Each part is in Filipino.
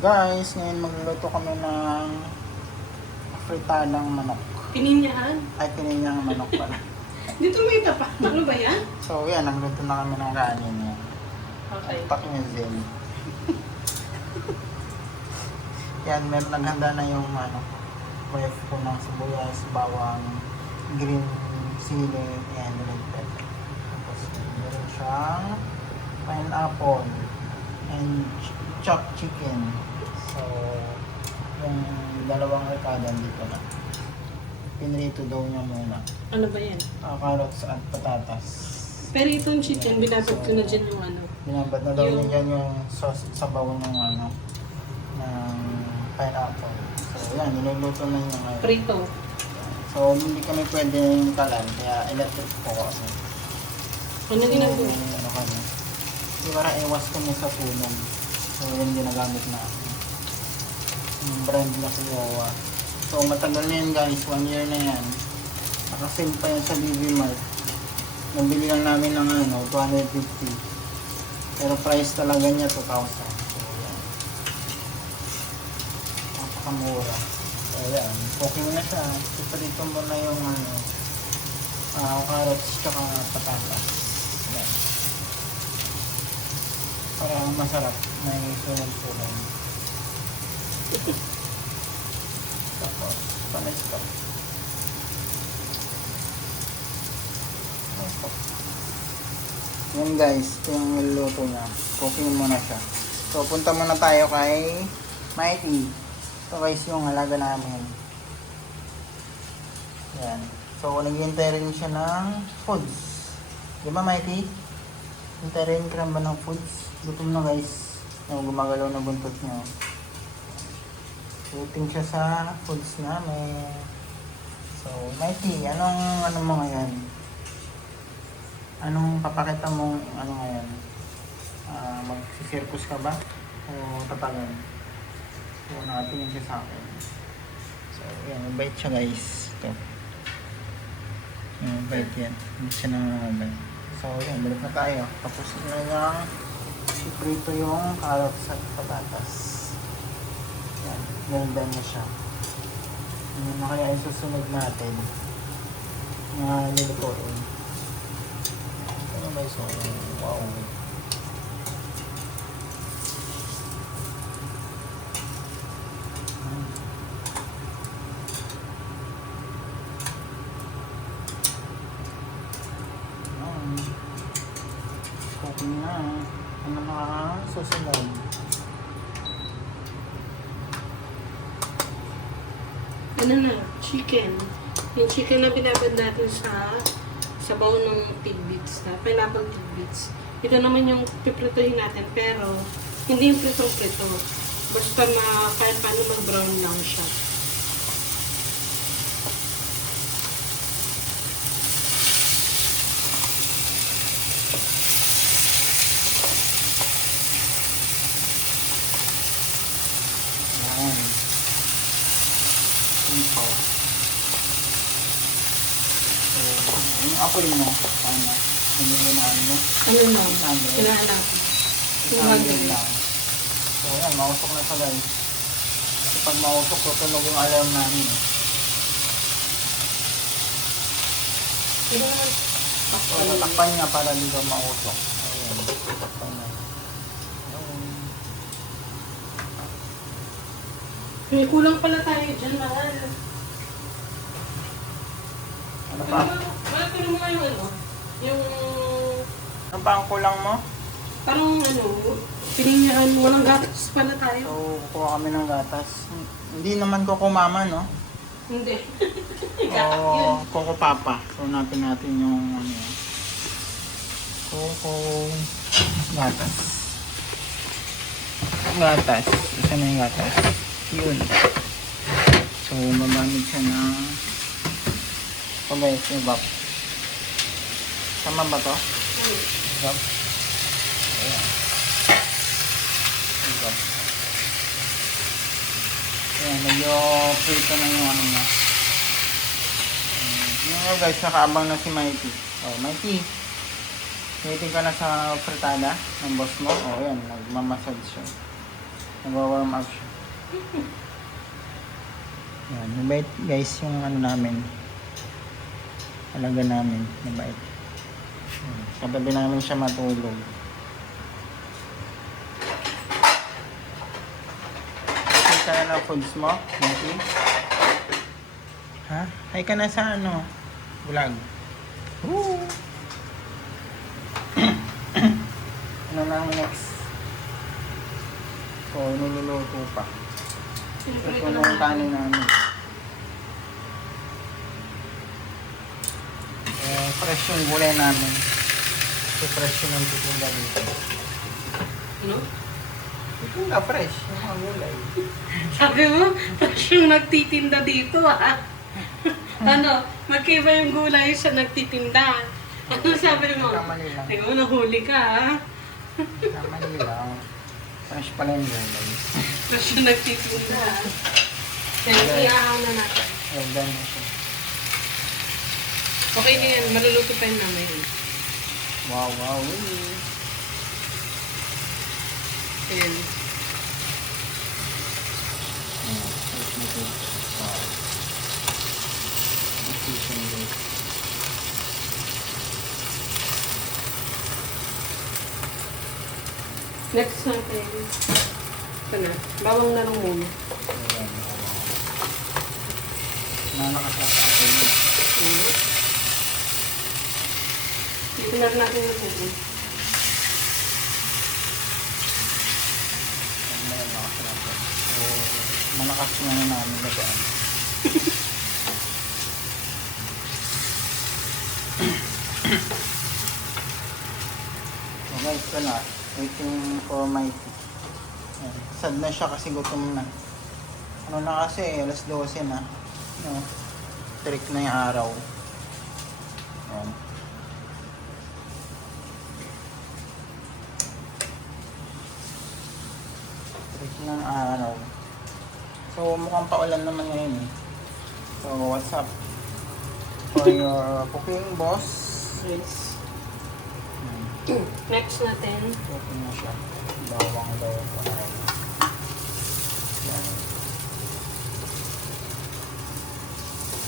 Guys, ngayon magluluto kami ng fritadang manok. Pininyahan? Ay, kininyang manok pala. Dito may tapa. Ano ba yan? So, yan, nagluto na kami ng kanin yan. Okay. Tak niya din. Yan, meron naghanda na yung wife ko ng sibuyas, bawang, green chili, and red pepper. Tapos, meron siyang pineapple and chopped chicken. So, yung dalawang ricada dito na. Pinrito daw niya muna. Ano ba yan? Carrots at patatas. Pero itong chicken, binabad ko na dyan yung ano. Binabad na daw niya dyan yung sauce, sabaw ng ng pineapple. So, yan, niluluto na niya ngayon. Prito. So, hindi kami pwedeng kalan, kaya electric po kasi. Ano ginagawa? Ano kami? Di para iwas kami sa sunog. So, yun ginagamit na yung brand na Kiowa. So, matagal na yan guys, 1 year na yan. Nakasale pa yan sa BB Mart. Nabili lang namin ng 250. Pero price talaga niya 2,000. So, yan. Napakamura. So, yan. Cooking na siya. Iparito mo na yung carrots tsaka patatas. Yan. Para masarap. May sunog-sunog. Tapos, panay-stop. Yan guys, ito yung niluluto niya. Cooking muna siya. So, punta muna tayo kay Mighty. Ito guys yung halaga namin. Yan. So, naghihintay rin siya ng foods. Di ba Mighty? Hintay rin ka ba ng foods? Gutom na guys. Yung gumagalaw na buntot niya. Waiting siya sa foods namin. So, Mighty, anong mo ngayon? Anong papakita mong ngayon? Mag-circus ka ba? O tatagan? So, nakatingin siya sa akin. So, yan. Mabait siya guys. Ito. Mabait yan. Hindi siya nangangagal. So, yan. Balik na tayo. Tapos na niyang iprito yung carrots at patatas. Yan. Ganda na siya. Ano na kaya yung susunod natin? Nilutuin. Ano ba yung wow. Cooking na. Ano na susunod? Ano na? Chicken. Yung chicken na binabad natin sa sabaw ng tidbits na pineapple tidbits. Ito naman yung piprituhin natin pero hindi yung pritong-prito. Basta na kahit paano mag-brown lang siya. Yan. Ito. So, yung apoy mo, ano? Hindi mo na ano? Ano na? Kailangan natin. Isang lang. So, yan. Mausok na sa guys. Kasi pag mausok, tutunog yung alarm namin. Ito naman. So, tatakpan niya para dito mausok. Ayan. Tatakpan niya. May kulang pala tayo dyan, mahal. Ano pa? Mahal, pero mo nga yung ano? Yung... Ano pa ang kulang mo? Parang ano, pininyahan, walang gatas pala tayo. So, kukuha kami ng gatas. Hindi naman kukumama, no? Hindi. O Coco Papa. So, natin yung Coco gatas. Gatas. Isa na yung gatas. Yun. So, mamamit siya ng ito guys, yung bap. Tama ba to? Bap. Ayan. Yung bap. Ayan, medyo prito na yung ano niya. Yung guys, nakaabang na si Mighty. Oh, Mighty. Waiting ka na sa fritada ng boss mo. Oh, yan. Nagmamassage siya. Nag-warm up siya. Yan, mabait guys yung ano namin. Alaga namin, mabait. Katabi namin siya matulog. Okay ka na ng foods mo, Monkey? Ha? Hay ka na sa ano? Vlog. Woo! Ano na ang next? So, niluluto pa. Siyempre Ito ko yung kanin namin. Fresh yung gulay namin. So, fresh yung ang titinda dito. No? Titinda fresh, yung mga gulay. Sabi mo, fresh yung nagtitinda dito ah. Ano, magkaiba yung gulay sa nagtitinda. Ano sabi mo? Kamali lang. Ikaw, nahuli ka ah. Kamali lang. Fresh pala yung gulay. Fresh yung nagtitinda ah. Kaya iaahaw na natin. Well done na siya. Okay na yan, maluluto pa yun namin. Wow, wow. Ayan. Wow. Efficient guys. Next natin. Ito na. Bawang na lang muna. Ayan, wow. Nanakasak ako yun. Ayan. Dito na rin natin natin. So, malakas nga na namin lagaan. So guys, ito na. Waiting for my tea. Ayan. Sad na siya kasi gutom na. Ano na kasi, alas 12 na. No? Trick na yung araw. Ayan. Trick ng araw. So, mukhang paulan naman ngayon eh. So, what's up? For your cooking, boss? Yes. Next natin. Cooking na siya. Bawang daw po na rin. Yan.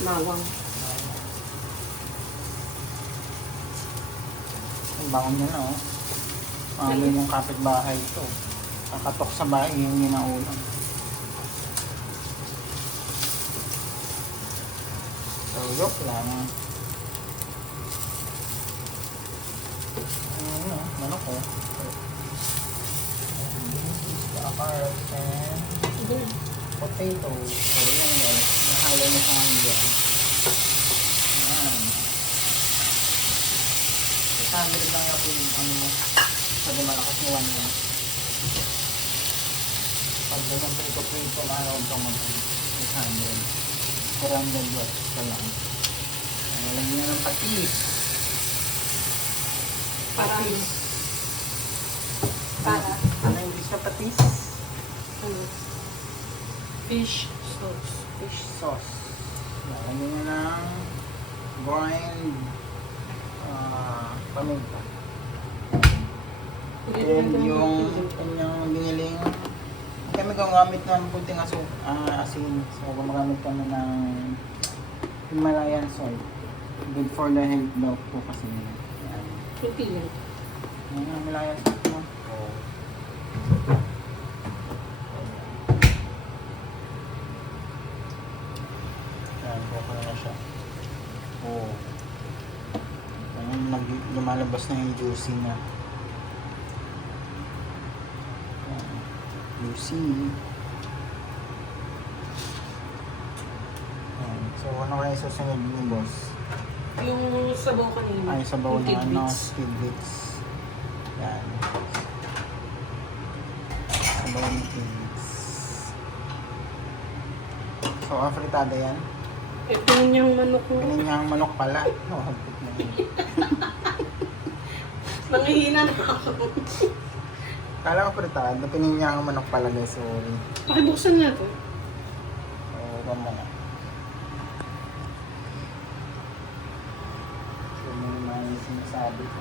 Bawang. Ang bangon niya na oh. Pangalan yung kapitbahay ito. Kakatok sa bahay yung ginaulang. So, joke lang. Ano, manok oh. Carrots and potato. So, yan guys. Nahalo na sa akin dyan. Yan. 600 lang yung ano mo. Sabi malakas mo 1 lang. Pag ganun prito-prito, mahalawag kang mag-600. 400 watts ka lang. Alam niya ng patis. Patis. Para. Ano yung English na patis? Ano? Fish sauce. Fish sauce. Lagyan niya ng grind paminta. And yung kanyang biniling kami gumagamit ng kunting asin. So gumagamit kami ng Himalayan salt. Good for the health daw po kasi. Yan. Kunti lang. Yung Himalayan salt mo. Yan, buka na siya. Oh. Lumalabas na yung juicy na. Juicy. So, ano kaya susunod ni boss? Yung sabaw kanina. Ay, sabaw Yung na ano, tidbits. tidbits. Yan. Sabaw ng tidbits. So, afritada yan. Eh, pinyang manok mo. Pininyang manok pala. No, hagpit na yun. Nangihina na ako. Kala ko fritada, pininyang manok pala guys. Sorry. Pakibuksan na to. So, tama na. So, may mga sinasabi ko.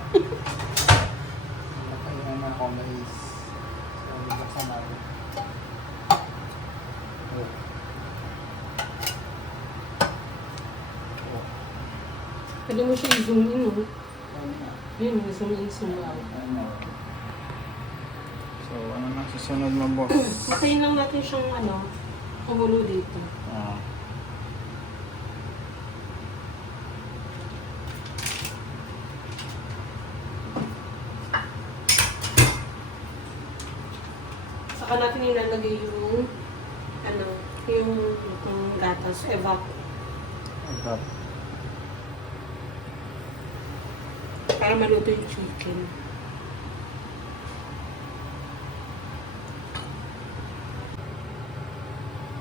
Ano pa yun naman ako guys. So, buksan natin. Pwede mo siya i-zoom in, oh. Ayun na. Yun, zoom in, zoom out. Ayun na. So, ano na susunod mo, boss? Patayin lang natin siyang, kumulo dito. Ah. Saka natin ilalagay yung, yung gatas, evap. Ito. Para maluto yung chicken.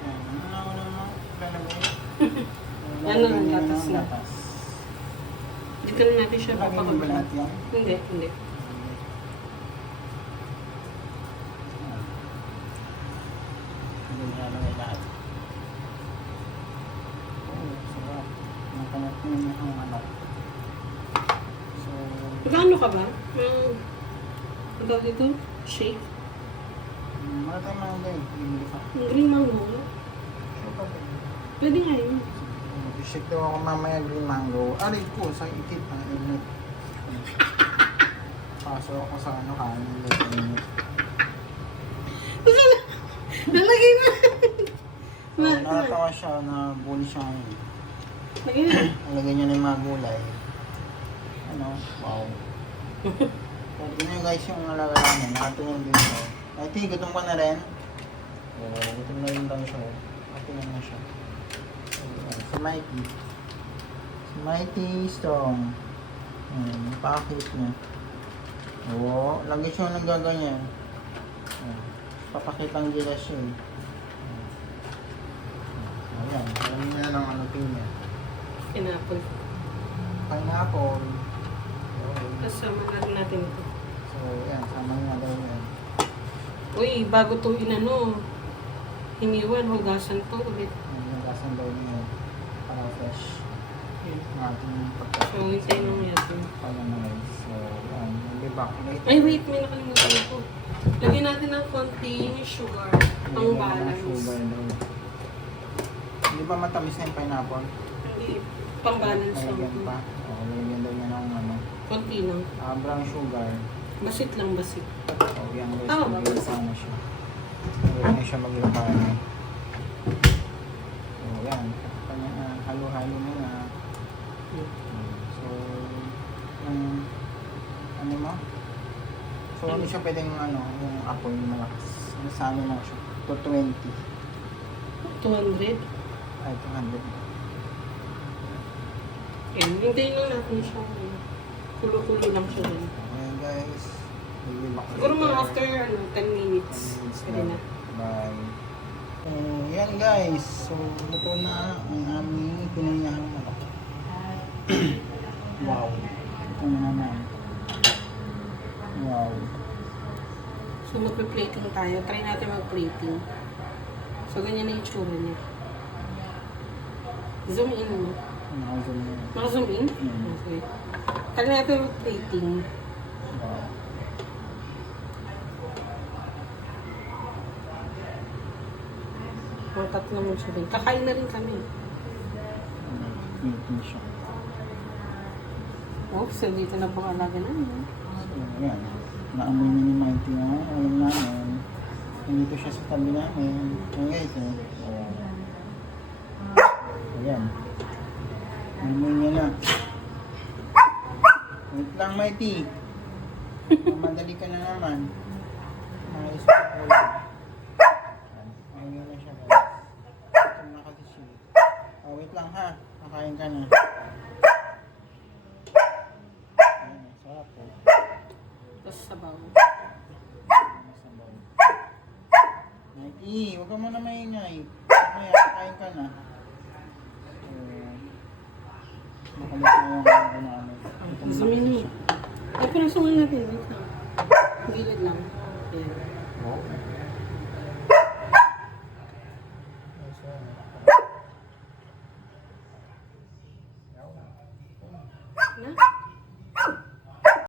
Ayan. Ano na una mo? Lalagay? Ano lang, gatas na. Gatas. Dito na natin siya Lagay mo ba papakabala. lahat yan? Hindi, hindi. Hindi nilalagay lahat. Oh, sarap. Nakanap mo na ang ano. So, Magkano ka ba? Ang tawag dito? Shake? wala tayong manggay. Bibili ka. Yung green mango? Sure ka ba? Pwede nga yun. Shake daw ako mamaya green mango. Aray ko, sa ikit ang init. Paso ako sa ano kanin. Init. Nalagay na! So, nakatawa siya na bully siya ngayon. Lagay na. Nalagay niya na yung mga gulay. Ano? Wow. So, tingnan guys yung alala niya. Nakatingin din siya. Ay, gutom ka na rin. Gutom na rin daw siya. Nakatingin na siya. So, si Mikey. Si Mikey Strong. Pakit niya. Oo, lagi siya nagaganyan. Papakitang gila siya eh. Ayan, alam niya lang ang lupin niya. Pineapple. Pineapple. Okay. Kasama na rin natin ito. So, yan, sama niya daw yan. Uy, bago ito hiniwan, hugasan to ulit. Nagasan daw niya para fresh. Yan. Ang ating So, pagkakas. hintayin lang natin. Pala na guys. So, yan, mag-back later. Ay, wait, may nakalimutan ako. Lagyan natin ng konting sugar, pang balance. Sugar daw. Hindi ba matamis na yung pineapple? Hindi, pang balance lang. Lalagyan pa. O, lalagyan daw niya ng ano. Konti lang. Brown sugar. Basit lang, basit. O, yan guys. Tama ba? Mag-ilapa na siya. Pwede na siya mag-ilapa na. So, yan. Halo-halo na na. So, ano mo? So, ano siya pwedeng yung apoy malakas. Sa ano lang siya? 220. 200. Ay, 200. Yan, hintayin lang natin siya. Kulo-kulo lang siya rin. Okay guys. Mag-ilapa ko Siguro mga later. after 10 minutes. 10 minutes Pwede na. Bye. So, yan guys. So, luto na ang aming pinayahang manok. Wow. Ito na naman. Wow. So, magpe-plating tayo. Try natin mag-plating. So, ganyan na yung tsura niya. Zoom in mo. Nakazum na. Naka-zoom in? Mm. Okay. Try natin mag-plating. Wow. Mga tatlo mo siya rin. Kakain na rin kami. Meeting siya. Oops, so dito na po ang alaga namin. So, yan. Naamoy niya ni Mighty nga. Alam namin. Nandito siya sa tabi namin. Ayan guys eh. Ayan. Amoy niya na. Wait lang Mighty. Madali ka na naman. Maayos ko po lang. Ayan na siya guys. Ito na kasi siya. Oh, wait lang ha. Kakain ka na. Ayan, sarap po. Tapos sabaw. Mikey, huwag ka muna maingay. Mamaya, kain ka na. Makalit na yung ano namin. Zoomin mo. Ay, pero sungan natin. Wait lang. Gilid lang. Ayan. Oh.